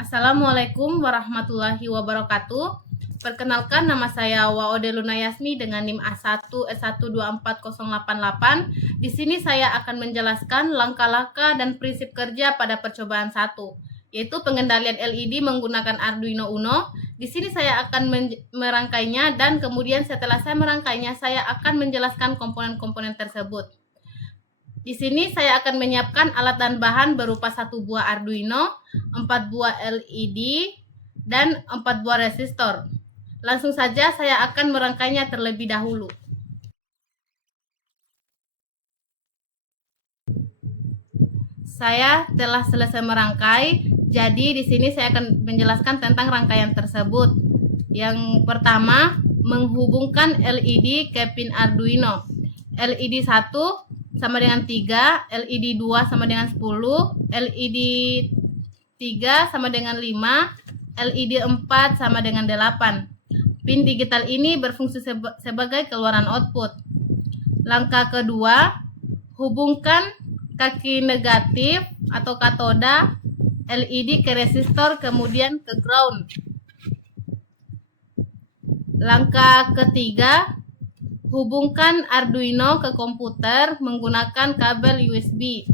Assalamualaikum warahmatullahi wabarakatuh. Perkenalkan, nama saya Waode Luna Yasmi dengan NIM A1S124088. Di sini saya akan menjelaskan langkah-langkah dan prinsip kerja pada percobaan 1, yaitu pengendalian LED menggunakan Arduino Uno. Di sini saya akan merangkainya dan kemudian setelah saya merangkainya, saya akan menjelaskan komponen-komponen tersebut. Di sini saya akan menyiapkan alat dan bahan berupa 1 buah Arduino, 4 buah LED, dan 4 buah resistor. Langsung saja saya akan merangkainya terlebih dahulu. Saya telah selesai merangkai, jadi di sini saya akan menjelaskan tentang rangkaian tersebut. Yang pertama, menghubungkan LED ke pin Arduino. LED 1 sama dengan 3, LED 2 sama dengan 10, LED 3 sama dengan 5, LED 4 sama dengan 8. Pin digital ini berfungsi sebagai keluaran output. Langkah kedua, hubungkan kaki negatif atau katoda LED ke resistor kemudian ke ground. Langkah ketiga, hubungkan Arduino ke komputer menggunakan kabel USB.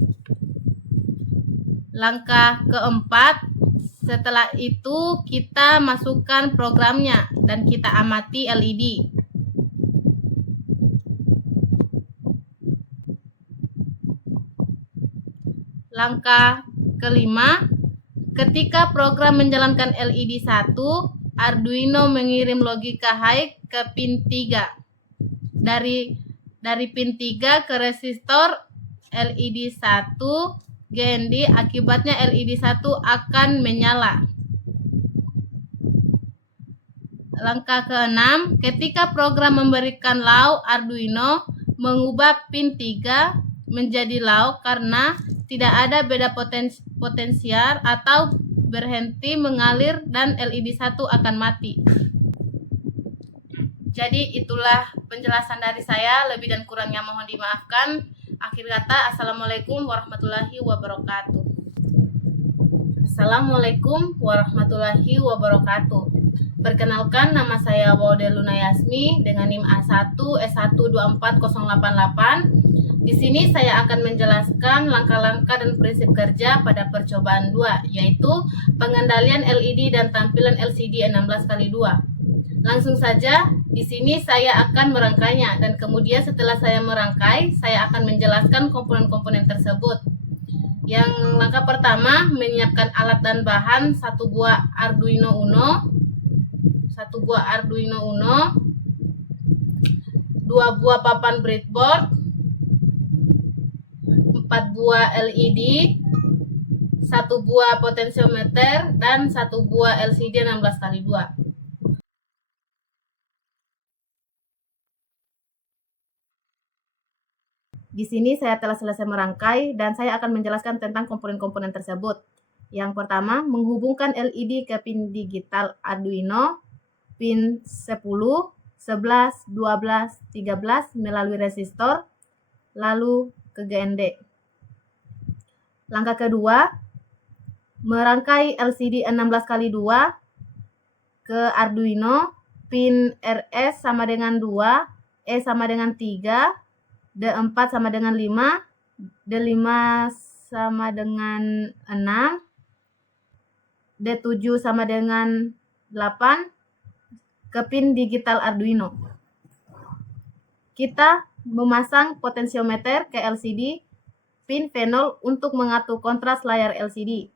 Langkah keempat, setelah itu kita masukkan programnya dan kita amati LED. Langkah kelima, ketika program menjalankan LED 1, Arduino mengirim logika high ke pin 3. Dari pin 3 ke resistor LED 1 GND, akibatnya LED 1 akan menyala. Langkah ke-6, ketika program memberikan low, Arduino mengubah pin 3 menjadi low karena tidak ada beda potensial atau berhenti mengalir dan LED 1 akan mati. Jadi itulah penjelasan dari saya, lebih dan kurangnya mohon dimaafkan. Akhir kata, Assalamualaikum warahmatullahi wabarakatuh. Assalamualaikum warahmatullahi wabarakatuh. Perkenalkan, nama saya Waode Luna Yasmi dengan NIM A1S124088. Di sini saya akan menjelaskan langkah-langkah dan prinsip kerja pada percobaan 2, yaitu pengendalian LED dan tampilan LCD 16x2. Langsung saja, di sini saya akan merangkainya dan kemudian setelah saya merangkai, saya akan menjelaskan komponen-komponen tersebut. Yang langkah pertama, menyiapkan alat dan bahan 1 buah Arduino Uno, 2 buah papan breadboard, 4 buah LED, 1 buah potensiometer, dan 1 buah LCD 16x2. Di sini saya telah selesai merangkai dan saya akan menjelaskan tentang komponen-komponen tersebut. Yang pertama, menghubungkan LED ke pin digital Arduino, pin 10, 11, 12, 13 melalui resistor, lalu ke GND. Langkah kedua, merangkai LCD 16x2 ke Arduino, pin RS sama dengan 2, E sama dengan 3, D4 sama dengan 5, D5 sama dengan 6, D7 sama dengan 8 ke pin digital Arduino. Kita memasang potensiometer ke LCD pin V0 untuk mengatur kontras layar LCD.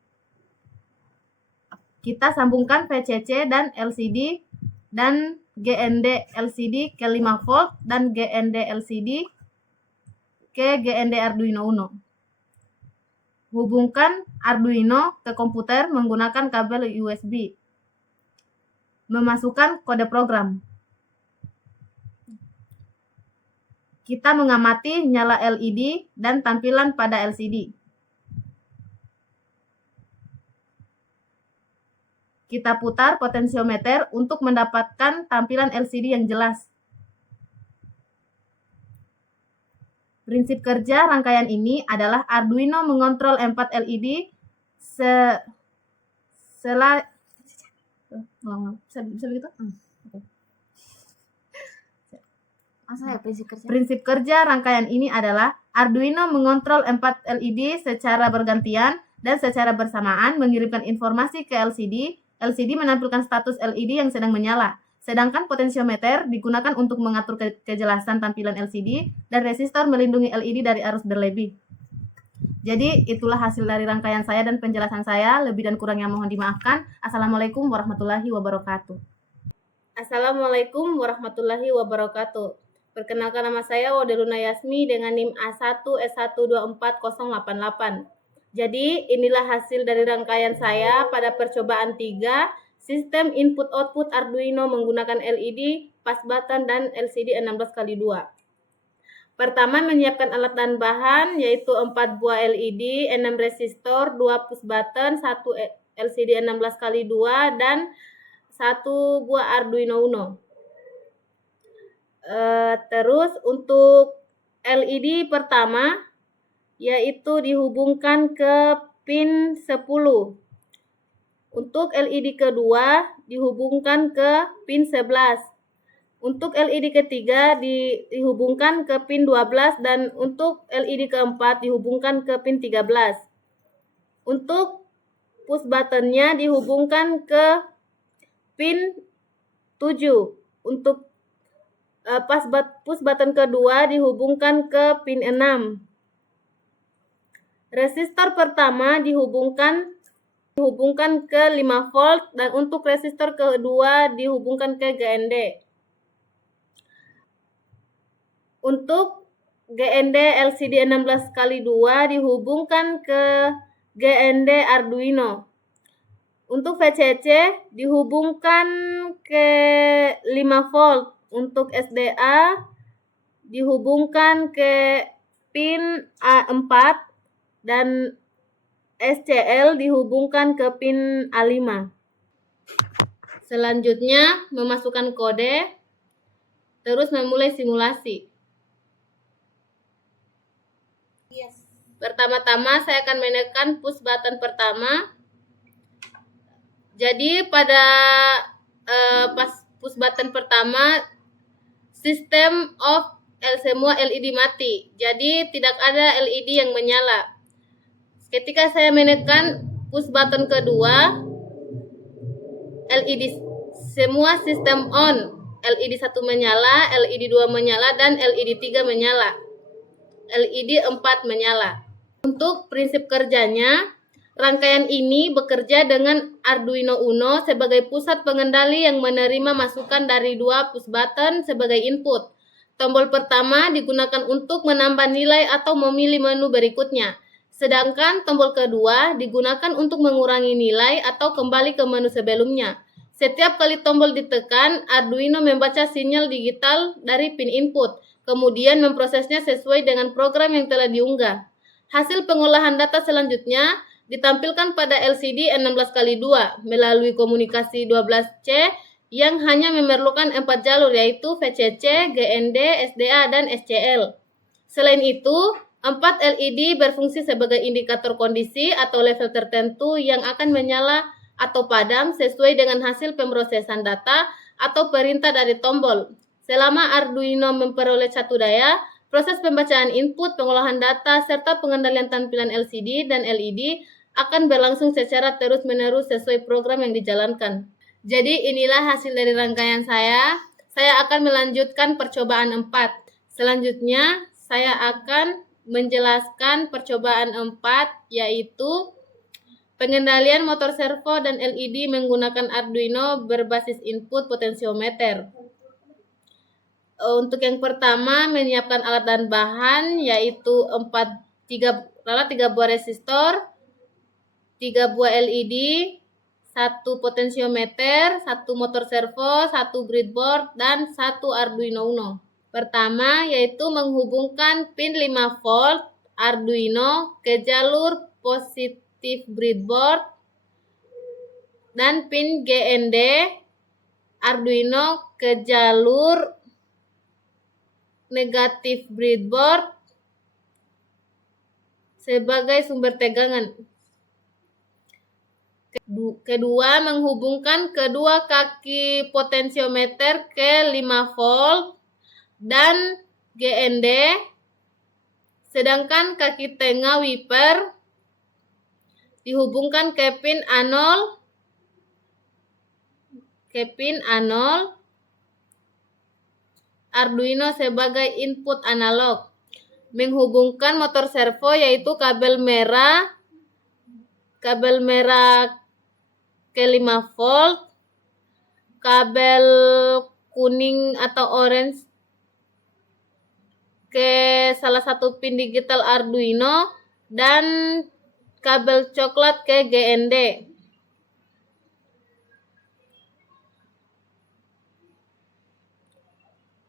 Kita sambungkan VCC dan LCD dan GND LCD ke 5 volt dan GND LCD ke GND Arduino Uno. Hubungkan Arduino ke komputer menggunakan kabel USB. Memasukkan kode program. Kita mengamati nyala LED dan tampilan pada LCD. Kita putar potensiometer untuk mendapatkan tampilan LCD yang jelas. Prinsip kerja rangkaian ini adalah Arduino mengontrol 4 LED bisa begitu? Prinsip kerja. Prinsip kerja rangkaian ini adalah Arduino mengontrol 4 LED secara bergantian dan secara bersamaan mengirimkan informasi ke LCD. LCD menampilkan status LED yang sedang menyala. Sedangkan potensiometer digunakan untuk mengatur kejelasan tampilan LCD dan resistor melindungi LED dari arus berlebih. Jadi itulah hasil dari rangkaian saya dan penjelasan saya. Lebih dan kurangnya mohon dimaafkan. Assalamualaikum warahmatullahi wabarakatuh. Assalamualaikum warahmatullahi wabarakatuh. Perkenalkan, nama saya Wadeluna Yasmi dengan NIM A1S124088. Jadi inilah hasil dari rangkaian saya pada percobaan 3 sistem input-output Arduino menggunakan LED, pas button, dan LCD 16x2. Pertama, menyiapkan alat dan bahan yaitu 4 buah LED, 6 resistor, 2 push button, 1 LCD 16x2, dan 1 buah Arduino Uno. Terus untuk LED pertama yaitu dihubungkan ke pin 10. Untuk LED kedua dihubungkan ke pin 11. Untuk LED ketiga dihubungkan ke pin 12 dan untuk LED keempat dihubungkan ke pin 13. Untuk push buttonnya dihubungkan ke pin 7. Untuk push button kedua dihubungkan ke pin 6. Resistor pertama dihubungkan ke 5 volt dan untuk resistor kedua dihubungkan ke GND. Untuk GND LCD 16x2 dihubungkan ke GND Arduino. Untuk VCC dihubungkan ke 5 volt. Untuk SDA dihubungkan ke pin A4 dan SCL dihubungkan ke pin A5. Selanjutnya memasukkan kode, terus memulai simulasi. Pertama-tama saya akan menekan push button pertama. Jadi pada pas push button pertama sistem off, semua LED mati. Jadi tidak ada LED yang menyala. Ketika saya menekan push button kedua, LED semua sistem on. LED 1 menyala, LED 2 menyala, dan LED 3 menyala. LED 4 menyala. Untuk prinsip kerjanya, rangkaian ini bekerja dengan Arduino Uno sebagai pusat pengendali yang menerima masukan dari 2 push button sebagai input. Tombol pertama digunakan untuk menambah nilai atau memilih menu berikutnya. Sedangkan tombol kedua digunakan untuk mengurangi nilai atau kembali ke menu sebelumnya. Setiap kali tombol ditekan, Arduino membaca sinyal digital dari pin input, kemudian memprosesnya sesuai dengan program yang telah diunggah. Hasil pengolahan data selanjutnya ditampilkan pada LCD 16x2 melalui komunikasi 12C yang hanya memerlukan 4 jalur yaitu VCC, GND, SDA, dan SCL. Selain itu, 4 LED berfungsi sebagai indikator kondisi atau level tertentu yang akan menyala atau padam sesuai dengan hasil pemrosesan data atau perintah dari tombol. Selama Arduino memperoleh satu daya, proses pembacaan input, pengolahan data, serta pengendalian tampilan LCD dan LED akan berlangsung secara terus-menerus sesuai program yang dijalankan. Jadi inilah hasil dari rangkaian saya. Saya akan melanjutkan percobaan 4. Selanjutnya saya akan menjelaskan percobaan 4 yaitu pengendalian motor servo dan LED menggunakan Arduino berbasis input potensiometer. Untuk yang pertama menyiapkan alat dan bahan yaitu 3 buah resistor, 3 buah LED, 1 potensiometer, 1 motor servo, 1 breadboard, dan 1 Arduino Uno. Pertama yaitu menghubungkan pin 5 volt Arduino ke jalur positif breadboard dan pin GND Arduino ke jalur negatif breadboard sebagai sumber tegangan. Kedua, menghubungkan kedua kaki potensiometer ke 5 volt dan GND, sedangkan kaki tengah wiper dihubungkan ke pin A0 Arduino sebagai input analog. Menghubungkan motor servo yaitu kabel merah ke 5 volt, kabel kuning atau orange ke salah satu pin digital Arduino, dan kabel coklat ke GND.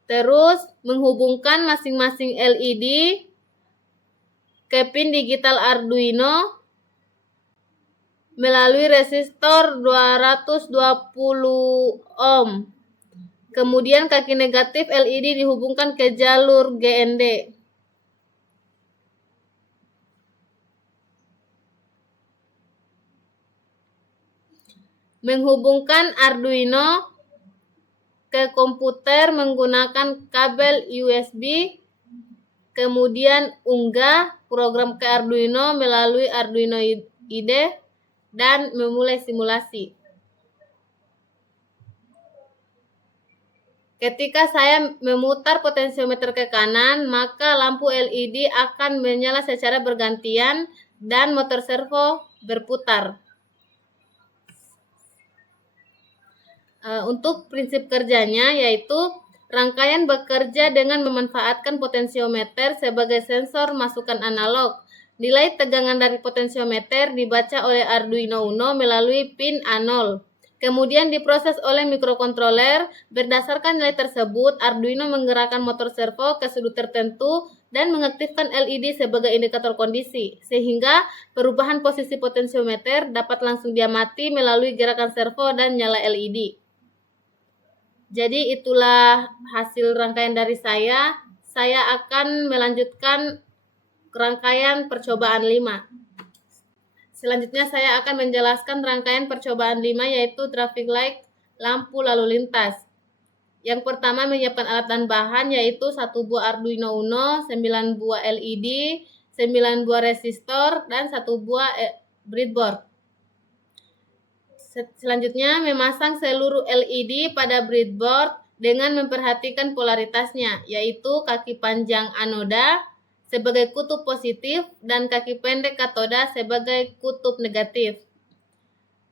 Terus menghubungkan masing-masing LED ke pin digital Arduino melalui resistor 220 ohm. Kemudian kaki negatif LED dihubungkan ke jalur GND. Menghubungkan Arduino ke komputer menggunakan kabel USB, kemudian unggah program ke Arduino melalui Arduino IDE dan memulai simulasi. Ketika saya memutar potensiometer ke kanan, maka lampu LED akan menyala secara bergantian dan motor servo berputar. Untuk prinsip kerjanya yaitu rangkaian bekerja dengan memanfaatkan potensiometer sebagai sensor masukan analog. Nilai tegangan dari potensiometer dibaca oleh Arduino Uno melalui pin A0. Kemudian diproses oleh mikrokontroler. Berdasarkan nilai tersebut, Arduino menggerakkan motor servo ke sudut tertentu dan mengaktifkan LED sebagai indikator kondisi, sehingga perubahan posisi potensiometer dapat langsung diamati melalui gerakan servo dan nyala LED. Jadi itulah hasil rangkaian dari saya. Saya akan melanjutkan rangkaian percobaan 5. Selanjutnya saya akan menjelaskan rangkaian percobaan 5 yaitu traffic light, lampu lalu lintas. Yang pertama menyiapkan alat dan bahan yaitu 1 buah Arduino Uno, 9 buah LED, 9 buah resistor, dan 1 buah breadboard. Selanjutnya memasang seluruh LED pada breadboard dengan memperhatikan polaritasnya, yaitu kaki panjang anoda sebagai kutub positif dan kaki pendek katoda sebagai kutub negatif.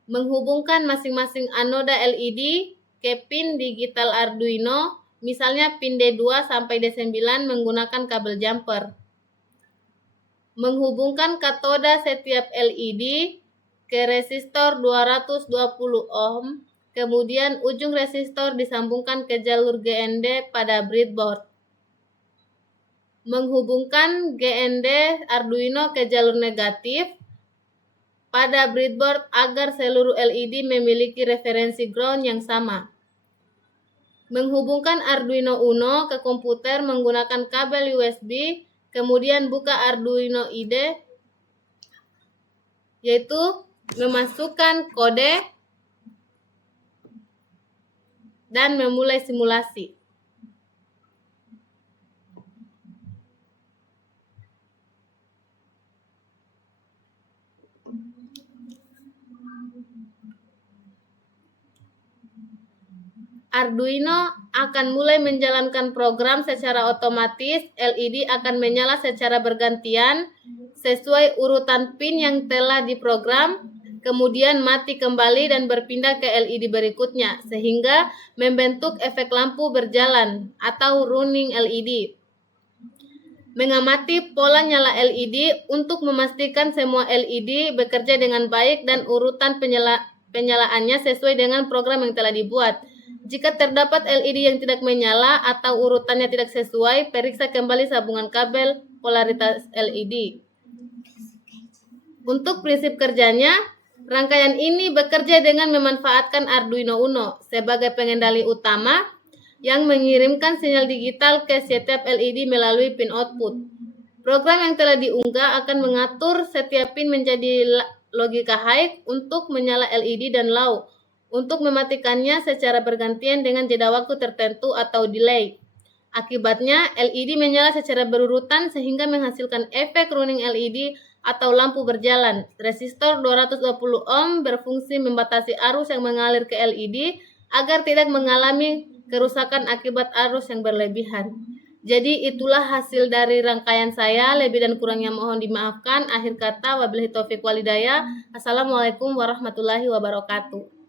Menghubungkan masing-masing anoda LED ke pin digital Arduino, misalnya pin D2 sampai D9 menggunakan kabel jumper. Menghubungkan katoda setiap LED ke resistor 220 ohm, kemudian ujung resistor disambungkan ke jalur GND pada breadboard. Menghubungkan GND Arduino ke jalur negatif pada breadboard agar seluruh LED memiliki referensi ground yang sama. Menghubungkan Arduino Uno ke komputer menggunakan kabel USB, kemudian buka Arduino IDE, yaitu memasukkan kode dan memulai simulasi. Arduino akan mulai menjalankan program secara otomatis. LED akan menyala secara bergantian sesuai urutan pin yang telah diprogram, kemudian mati kembali dan berpindah ke LED berikutnya, sehingga membentuk efek lampu berjalan atau running LED. Mengamati pola nyala LED untuk memastikan semua LED bekerja dengan baik dan urutan penyalaannya sesuai dengan program yang telah dibuat. Jika terdapat LED yang tidak menyala atau urutannya tidak sesuai, periksa kembali sambungan kabel polaritas LED. Untuk prinsip kerjanya, rangkaian ini bekerja dengan memanfaatkan Arduino Uno sebagai pengendali utama yang mengirimkan sinyal digital ke setiap LED melalui pin output. Program yang telah diunggah akan mengatur setiap pin menjadi logika high untuk menyala LED dan low untuk mematikannya secara bergantian dengan jeda waktu tertentu atau delay. Akibatnya, LED menyala secara berurutan sehingga menghasilkan efek running LED atau lampu berjalan. Resistor 220 ohm berfungsi membatasi arus yang mengalir ke LED agar tidak mengalami kerusakan akibat arus yang berlebihan. Jadi itulah hasil dari rangkaian saya, lebih dan kurangnya mohon dimaafkan. Akhir kata, wabillahi taufiq walhidayah. Assalamualaikum warahmatullahi wabarakatuh.